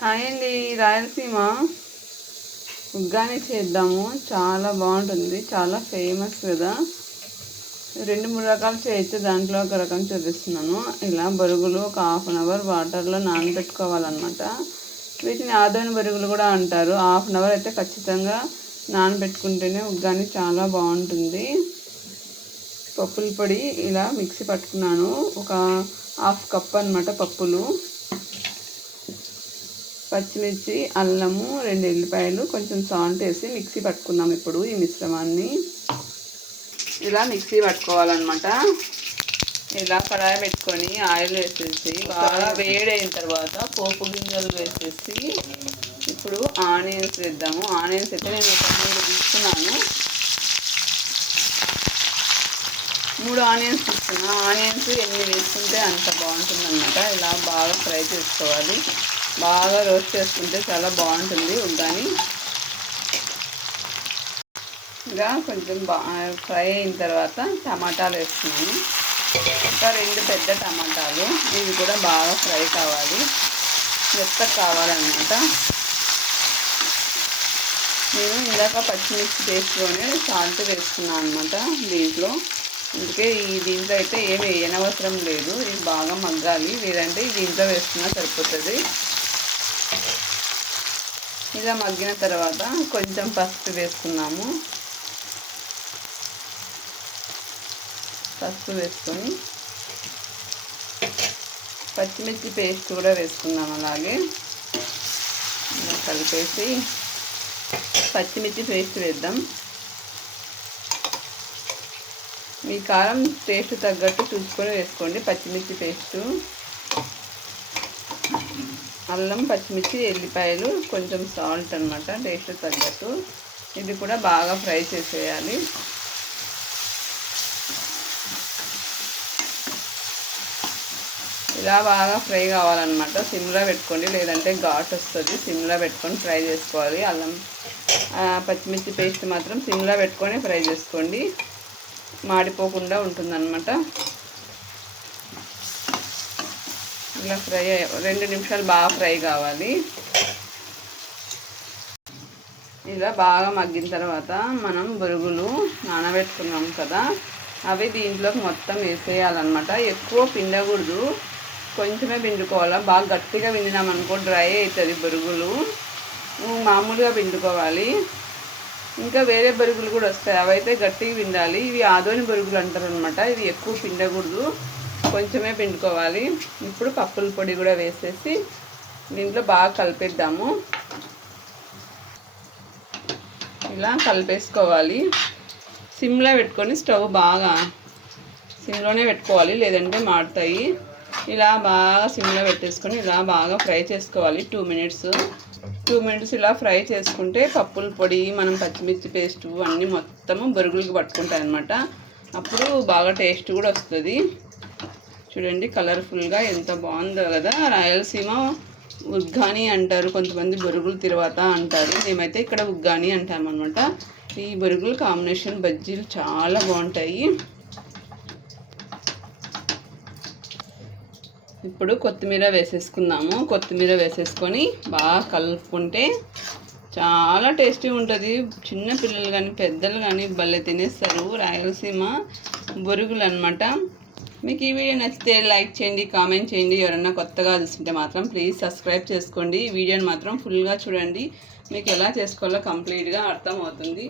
Hi అండి రాయలసీమ. ఉగ్గాని చేద్దాము. చాలా బాగుంటుంది. చాలా ఫేమస్ కదా. రెండు మూడు రకాలు చేయొచ్చు. దాంట్లో ఒక రకం చూపిస్తున్నాను. ఇలా బరుగులు ఒక హాఫ్ అన్ అవర్ వాటర్లో నానబెట్టుకోవాలన్నమాట. వీటిని ఆదోని బరుగులు కూడా అంటారు. హాఫ్ అన్ అవర్ అయితే ఖచ్చితంగా నానబెట్టుకుంటేనే ఉగ్గాని చాలా బాగుంటుంది. పప్పుల పొడి ఇలా మిక్సీ పట్టుకున్నాను. ఒక హాఫ్ కప్ అనమాట పప్పులు. పచ్చిమిర్చి అల్లము రెండు ఎల్లిపాయలు కొంచెం సాల్ట్ వేసి మిక్సీ పట్టుకుందాం ఇప్పుడు ఈ మిశ్రమాన్ని. ఇలా మిక్సీ పట్టుకోవాలన్నమాట. ఇలా కడాయి పెట్టుకొని ఆయిల్ వేసేసి బాగా వేడైన తర్వాత పోపు గింజలు వేసేసి ఇప్పుడు ఆనియన్స్ వేద్దాము. ఆనియన్స్ అయితే నేను ఒక మూడు తీసుకున్నాను. మూడు ఆనియన్స్ తీసుకున్నాను ఆనియన్స్ ఎన్ని వేసుకుంటే అంత బాగుంటుందన్నమాట. ఇలా బాగా ఫ్రై చేసుకోవాలి. బాగా రోస్ట్ చేసుకుంటే చాలా బాగుంటుంది ఉగ్గాని. ఇంకా కొంచెం బాగా ఫ్రై అయిన తర్వాత టమాటాలు వేస్తున్నాను. ఇంకా రెండు పెద్ద టమాటాలు ఇవి కూడా బాగా ఫ్రై కావాలి. మెత్త కావాలన్నమాట. నేను ఇందాక పచ్చిమిర్చి పేస్ట్లోనే సాల్ట్ వేసుకున్నాను అనమాట దీంట్లో. అందుకే ఈ దీంట్లో అయితే ఏమి వేయనవసరం లేదు. ఇది బాగా మగ్గాలి. లేదంటే దీంట్లో వేసుకున్నా సరిపోతుంది. ఇలా మగ్గిన తర్వాత కొంచెం పసుపు వేసుకున్నాము పసుపు వేసుకొని పచ్చిమిర్చి పేస్ట్ కూడా వేసుకున్నాం అలాగే. కలిపేసి పచ్చిమిర్చి పేస్ట్ వేద్దాం. మీ కారం టేస్ట్ తగ్గట్టు చూసుకొని వేసుకోండి పచ్చిమిర్చి పేస్టు. అల్లం పచ్చిమిర్చి ఎల్లిపాయలు కొంచెం సాల్ట్ అనమాట టేస్ట్ తగ్గట్టు. ఇది కూడా బాగా ఫ్రై చేసేయాలి. ఇలా బాగా ఫ్రై కావాలన్నమాట. సిమ్లో పెట్టుకోండి లేదంటే ఘాట్ వస్తుంది. సిమ్లో పెట్టుకొని ఫ్రై చేసుకోవాలి. అల్లం పచ్చిమిర్చి పేస్ట్ మాత్రం సిమ్లో పెట్టుకొని ఫ్రై చేసుకోండి. మాడిపోకుండా ఉంటుందన్నమాట. ఇలా ఫ్రై రెండు నిమిషాలు బాగా ఫ్రై కావాలి. ఇలా బాగా మగ్గిన తర్వాత మనం బురుగులు నానబెట్టుకున్నాం కదా అవి దీంట్లోకి మొత్తం వేసేయాలన్నమాట. ఎక్కువ పిండకూడదు కొంచెమే పిండుకోవాలా. బాగా గట్టిగా పిండినామనుకో డ్రై అవుతుంది బురుగులు. మామూలుగా పిండుకోవాలి. ఇంకా వేరే బరుగులు కూడా వస్తాయి. అవైతే గట్టిగా పిండాలి. ఇవి ఆదోని బరుగులు అంటారు అనమాట ఇవి ఎక్కువ పిండకూడదు. కొంచెమే పిండుకోవాలి. ఇప్పుడు పప్పుల పొడి కూడా వేసేసి దీంట్లో బాగా కలిపేద్దాము. ఇలా కలిపేసుకోవాలి. సిమ్లో పెట్టుకొని స్టవ్ బాగా సిమ్లోనే పెట్టుకోవాలి. లేదంటే మాడతాయి. ఇలా బాగా సిమ్లో పెట్టేసుకొని ఇలా బాగా ఫ్రై చేసుకోవాలి. Two minutes. టూ మినిట్స్ ఇలా ఫ్రై చేసుకుంటే పప్పుల పొడి మనం పచ్చిమిర్చి పేస్ట్ అన్నీ మొత్తము బొరుగులకి పట్టుకుంటాయి అనమాట అప్పుడు బాగా టేస్ట్ కూడా వస్తుంది. చూడండి కలర్ఫుల్గా ఎంత బాగుందో కదా. రాయలసీమ ఉగ్గాని అంటారు కొంతమంది బొరుగులు తిరువాత అంటారు. మేమైతే ఇక్కడ ఉగ్గాని అంటామన్నమాట. ఈ బొరుగులు కాంబినేషన్ బజ్జీలు చాలా బాగుంటాయి. ఇప్పుడు కొత్తిమీర వేసేసుకుందాము. కొత్తిమీర వేసేసుకొని బాగా కలుపుకుంటే చాలా టేస్టీ ఉంటుంది. చిన్న పిల్లలు కానీ పెద్దలు కానీ భలే తినేస్తారు. రాయలసీమ బొరుగులు అనమాట మీకు ఈ వీడియో నచ్చితే లైక్ చేయండి కామెంట్ చేయండి. ఎవరన్నా కొత్తగా చూస్తుంటే మాత్రం ప్లీజ్ సబ్స్క్రైబ్ చేసుకోండి. ఈ వీడియోని మాత్రం ఫుల్గా చూడండి. మీకు ఎలా చేసుకోవాలో కంప్లీట్గా అర్థమవుతుంది.